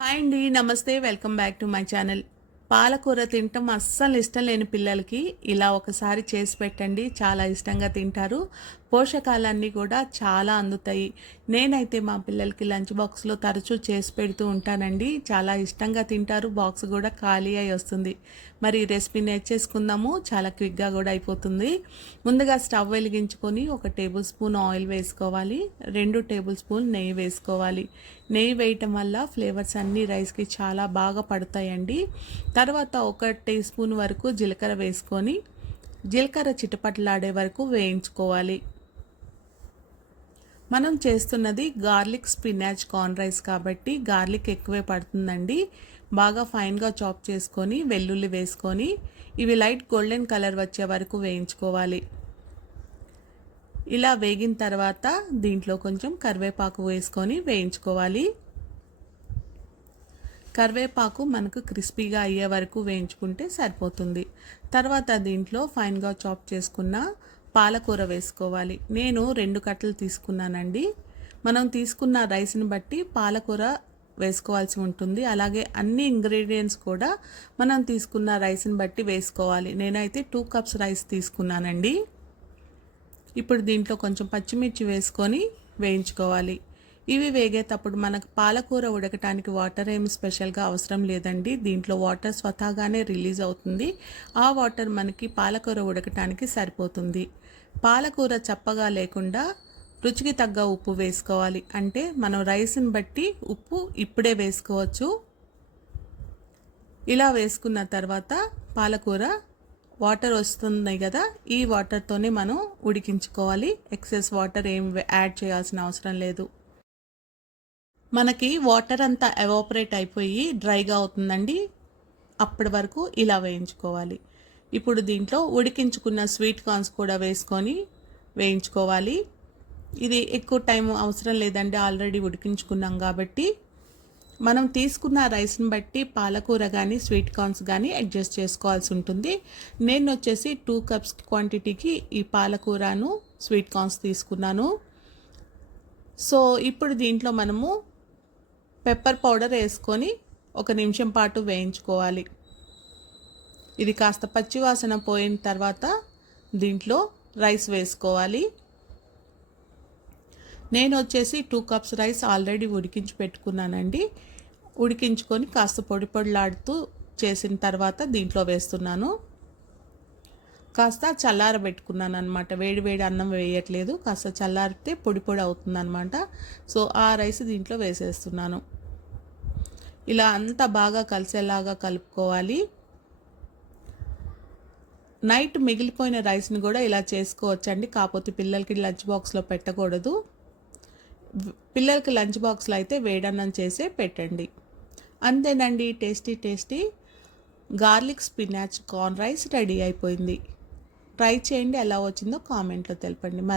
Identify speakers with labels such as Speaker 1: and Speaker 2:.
Speaker 1: Hi అండి నమస్తే welcome back to my channel. పాలకూర తినటం అస్సలు ఇష్టం లేని పిల్లలకి ఇలా ఒకసారి చేసి పెట్టండి చాలా ఇష్టంగా తింటారు. పోషకాలన్నీ కూడా చాలా అందుతాయి. నేనైతే మా పిల్లలకి లంచ్ బాక్స్లో తరచూ చేసి పెడుతూ ఉంటానండి. చాలా ఇష్టంగా తింటారు. బాక్స్ కూడా ఖాళీ అయి వస్తుంది. మరి రెసిపీ నేర్చేసుకుందాము. చాలా క్విక్గా కూడా అయిపోతుంది. ముందుగా స్టవ్ వెలిగించుకొని ఒక టేబుల్ స్పూన్ ఆయిల్ వేసుకోవాలి. రెండు టేబుల్ స్పూన్ నెయ్యి వేసుకోవాలి. నెయ్యి వేయటం వల్ల ఫ్లేవర్స్ అన్నీ రైస్కి చాలా బాగా పడతాయండి. తర్వాత ఒక టీ స్పూన్ వరకు జీలకర్ర వేసుకొని జీలకర్ర చిటపట్లాడే వరకు వేయించుకోవాలి. మనం చేస్తున్నది గార్లిక్ స్పినాచ్ కార్న్ రైస్ కాబట్టి గార్లిక్ ఎక్కువే పడుతుందండి. బాగా ఫైన్గా చాప్ చేసుకొని వెల్లుల్లి వేసుకొని ఇవి లైట్ గోల్డెన్ కలర్ వచ్చే వరకు వేయించుకోవాలి. ఇలా వేగిన తర్వాత దీంట్లో కొంచెం కరివేపాకు వేసుకొని వేయించుకోవాలి. కరివేపాకు మనకు క్రిస్పీగా అయ్యే వరకు వేయించుకుంటే సరిపోతుంది. తర్వాత దీంట్లో ఫైన్గా చాప్ చేసుకున్న పాలకూర వేసుకోవాలి. నేను రెండు కట్టలు తీసుకున్నానండి. మనం తీసుకున్న రైస్ని బట్టి పాలకూర వేసుకోవాల్సి ఉంటుంది. అలాగే అన్ని ఇంగ్రీడియంట్స్ కూడా మనం తీసుకున్న రైస్ని బట్టి వేసుకోవాలి. నేనైతే టూ కప్స్ రైస్ తీసుకున్నానండి. ఇప్పుడు దీంట్లో కొంచెం పచ్చిమిర్చి వేసుకొని వేయించుకోవాలి. ఇవి వేగేటప్పుడు మనకు పాలకూర ఉడకటానికి వాటర్ ఏమి స్పెషల్గా అవసరం లేదండి. దీంట్లో వాటర్ స్వతహాగానే రిలీజ్ అవుతుంది. ఆ వాటర్ మనకి పాలకూర ఉడకటానికి సరిపోతుంది. పాలకూర చప్పగా లేకుండా రుచికి తగ్గ ఉప్పు వేసుకోవాలి. అంటే మనం రైస్ని బట్టి ఉప్పు ఇప్పుడే వేసుకోవచ్చు. ఇలా వేసుకున్న తర్వాత పాలకూర వాటర్ వస్తున్నాయి కదా ఈ వాటర్తోనే మనం ఉడికించుకోవాలి. ఎక్సెస్ వాటర్ ఏం యాడ్ చేయాల్సిన అవసరం లేదు. మనకి వాటర్ అంతా ఎవాపరేట్ అయిపోయి డ్రైగా అవుతుందండి. అప్పటి వరకు ఇలా వేయించుకోవాలి. ఇప్పుడు దీంట్లో ఉడికించుకున్న స్వీట్ కార్న్స్ కూడా వేసుకొని వేయించుకోవాలి. ఇది ఎక్కువ టైం అవసరం లేదండి ఆల్రెడీ ఉడికించుకున్నాం కాబట్టి. మనం తీసుకున్న రైస్ని బట్టి పాలకూర కానీ స్వీట్ కార్న్స్ కానీ అడ్జస్ట్ చేసుకోవాల్సి ఉంటుంది. నేను వచ్చేసి టూ కప్స్ క్వాంటిటీకి ఈ పాలకూరను స్వీట్ కార్న్స్ తీసుకున్నాను. సో ఇప్పుడు దీంట్లో మనము పెప్పర్ పౌడర్ వేసుకొని ఒక నిమిషం పాటు వేయించుకోవాలి. ఇది కాస్త పచ్చివాసన పోయిన తర్వాత దీంట్లో రైస్ వేసుకోవాలి. నేను వచ్చేసి టూ కప్స్ రైస్ ఆల్రెడీ ఉడికించి పెట్టుకున్నానండి. ఉడికించుకొని కాస్త పొడి పొడిలాడుతూ చేసిన తర్వాత దీంట్లో వేస్తున్నాను. కాస్త చల్లారబెట్టుకున్నాను అనమాట వేడి వేడి అన్నం వేయట్లేదు. కాస్త చల్లారితే పొడి పొడి అవుతుంది అనమాట సో ఆ రైస్ దీంట్లో వేసేస్తున్నాను. ఇలా అంతా బాగా కలిసేలాగా కలుపుకోవాలి. నైట్ మిగిలిపోయిన రైస్ని కూడా ఇలా చేసుకోవచ్చండి. కాకపోతే పిల్లలకి లంచ్ బాక్స్లో పెట్టకూడదు. పిల్లలకి లంచ్ బాక్స్లో అయితే వేడన్నం చేసే పెట్టండి. అంతేనండి tasty tasty. Garlic spinach corn rice ready అయిపోయింది. ట్రై చేయండి ఎలా వచ్చిందో కామెంట్లో తెలపండి. మరి